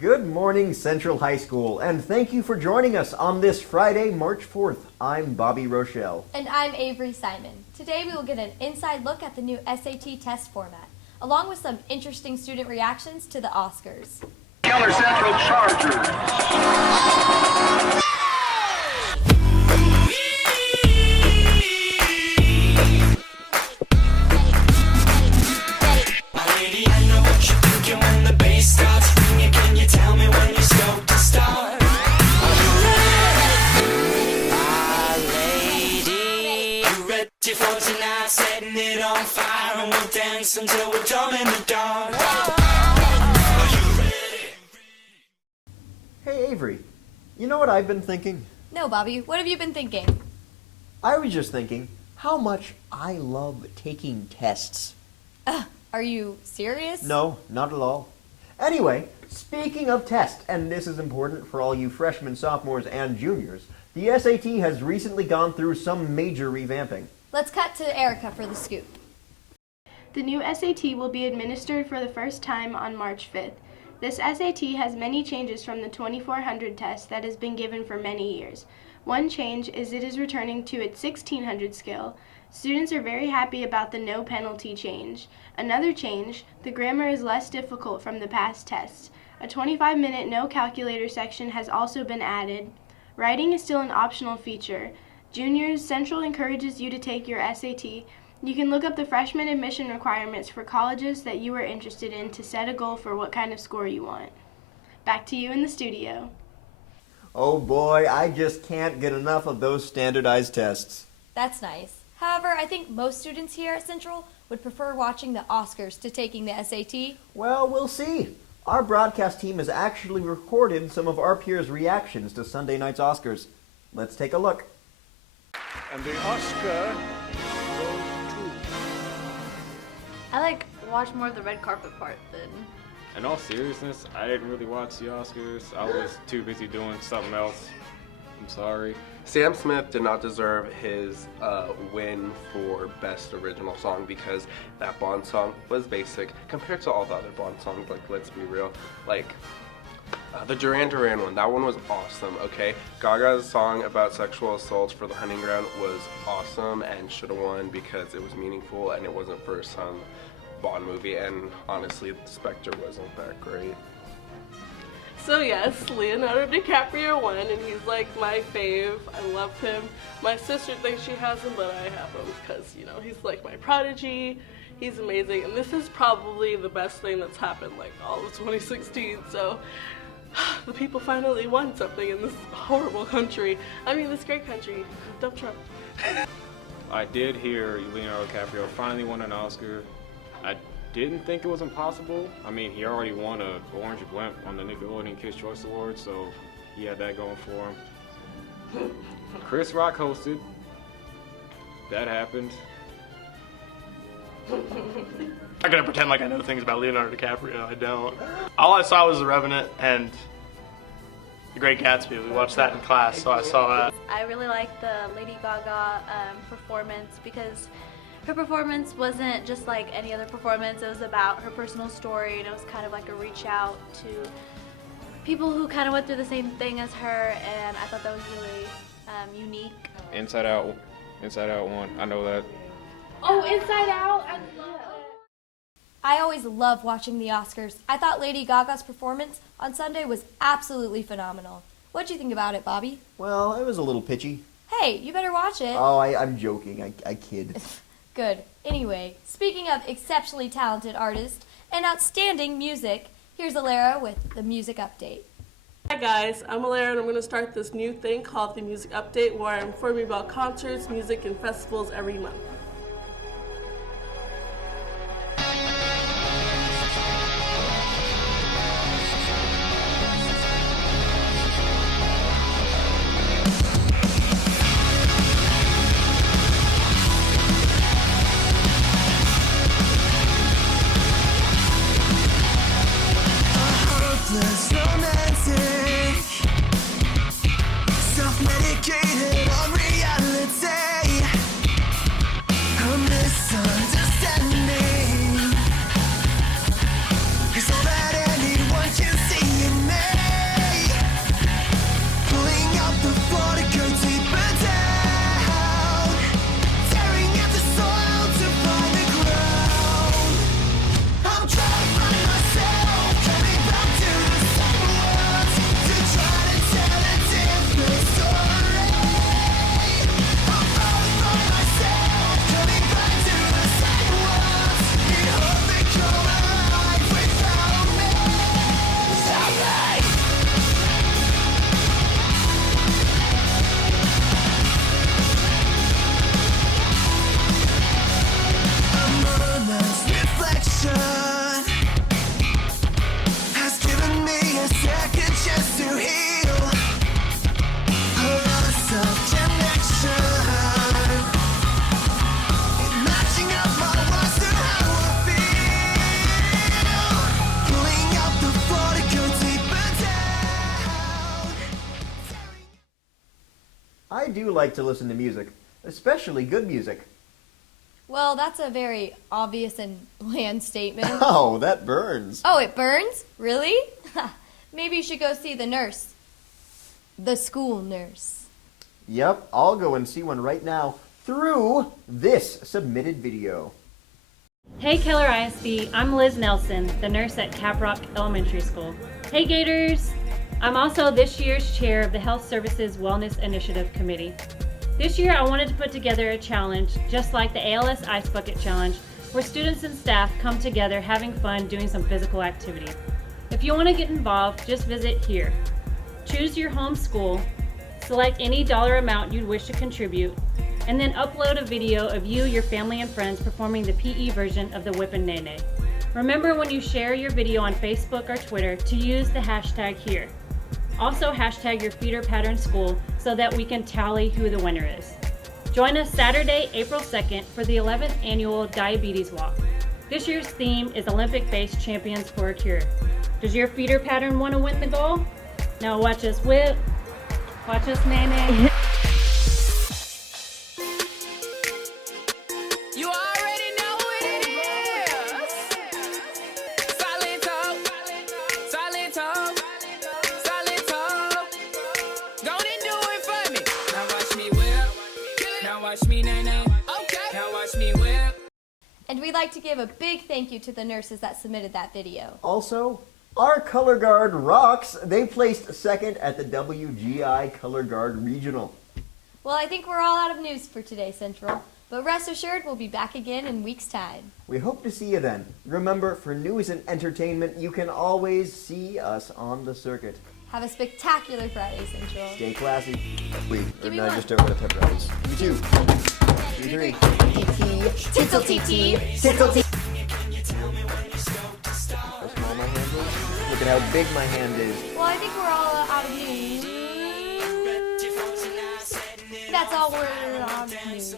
Good morning, Central High School, and thank you for joining us on this Friday, March 4th. I'm Bobby Rochelle. And I'm Avery Simon. Today we will get an inside look at the new SAT test format, along with some interesting student reactions to the Oscars. Keller Central Chargers. For tonight, setting it on fire, and we'll dance until we're dumb in the dark. Are you ready? Hey, Avery, you know what I've been thinking? No, Bobby, what have you been thinking? I was just thinking how much I love taking tests. Are you serious? No, not at all. Anyway, speaking of tests, and this is important for all you freshmen, sophomores, and juniors, the SAT has recently gone through some major revamping. Let's cut to Erica for the scoop. The new SAT will be administered for the first time on March 5th. This SAT has many changes from the 2400 test that has been given for many years. One change is it is returning to its 1600 scale. Students are very happy about the no penalty change. Another change, the grammar is less difficult from the past tests. A 25-minute no calculator section has also been added. Writing is still an optional feature. Juniors, Central encourages you to take your SAT. You can look up the freshman admission requirements for colleges that you are interested in to set a goal for what kind of score you want. Back to you in the studio. Oh boy, I just can't get enough of those standardized tests. That's nice. However, I think most students here at Central would prefer watching the Oscars to taking the SAT. Well, we'll see. Our broadcast team has actually recorded some of our peers' reactions to Sunday night's Oscars. Let's take a look. And the Oscar goes to... I watch more of the red carpet part than... In all seriousness, I didn't really watch the Oscars. I was too busy doing something else. I'm sorry. Sam Smith did not deserve his win for Best Original Song because that Bond song was basic compared to all the other Bond songs. Let's be real. The Duran Duran one, that one was awesome, okay? Gaga's song about sexual assaults for The Hunting Ground was awesome and should have won because it was meaningful and it wasn't for some Bond movie, and honestly, Spectre wasn't that great. So yes, Leonardo DiCaprio won, and he's my fave. I love him. My sister thinks she has him, but I have him because, he's my prodigy. He's amazing, and this is probably the best thing that's happened all of 2016, so the people finally won something in this horrible country. I mean, this great country. Dump Trump. I did hear Leonardo DiCaprio finally won an Oscar. I didn't think it was impossible. I mean, he already won an Orange Blimp on the Nickelodeon Kids' Choice Awards, so he had that going for him. Chris Rock hosted. That happened. I'm not gonna pretend like I know things about Leonardo DiCaprio. I don't. All I saw was The Revenant and The Great Gatsby. We watched that in class, so I saw that. I really liked the Lady Gaga performance because her performance wasn't just like any other performance. It was about her personal story, and it was kind of like a reach out to people who kind of went through the same thing as her, and I thought that was really unique. Inside Out won. I know that. Oh, Inside Out! I love that. I always love watching the Oscars. I thought Lady Gaga's performance on Sunday was absolutely phenomenal. What'd you think about it, Bobby? Well, it was a little pitchy. Hey, you better watch it. Oh, I'm joking. I kid. Good. Anyway, speaking of exceptionally talented artists and outstanding music, here's Alara with the Music Update. Hi guys, I'm Alara, and I'm going to start this new thing called the Music Update, where I inform you about concerts, music, and festivals every month. Self-medicated on reality. do like to listen to music, especially good music. Well, that's a very obvious and bland statement. Oh, that burns. Oh, it burns? Really? Maybe you should go see the nurse. The school nurse. Yep, I'll go and see one right now through this submitted video. Hey Keller ISD, I'm Liz Nelson, the nurse at Caprock Elementary School. Hey Gators! I'm also this year's chair of the Health Services Wellness Initiative Committee. This year I wanted to put together a challenge just like the ALS Ice Bucket Challenge, where students and staff come together having fun doing some physical activity. If you want to get involved, just visit here. Choose your home school, select any dollar amount you'd wish to contribute, and then upload a video of you, your family, and friends performing the PE version of the Whip and Nene. Remember when you share your video on Facebook or Twitter to use the hashtag here. Also hashtag your feeder pattern school so that we can tally who the winner is. Join us Saturday, April 2nd for the 11th annual Diabetes Walk. This year's theme is Olympic-based champions for a cure. Does your feeder pattern want to win the goal? Now watch us whip, watch us Nene. You already know what it is. Silent talk, silent talk, silent talk. Go and do it for me. Now watch me whip. Now watch me Nene. Okay. Now watch me whip. And we'd like to give a big thank you to the nurses that submitted that video. Also, our Color Guard rocks. They placed second at the WGI Color Guard Regional. Well, I think we're all out of news for today, Central. But rest assured, we'll be back again in a week's time. We hope to see you then. Remember, for news and entertainment, you can always see us on the circuit. Have a spectacular Friday, Central. Stay classy. Wait, Give or me no, one. just over the pepperonis. You too. 2, 3. Tickle TT. Tickle TT. How small my hand is? Look at how big my hand is. Well, I think we're all out of news. That's all we're on news.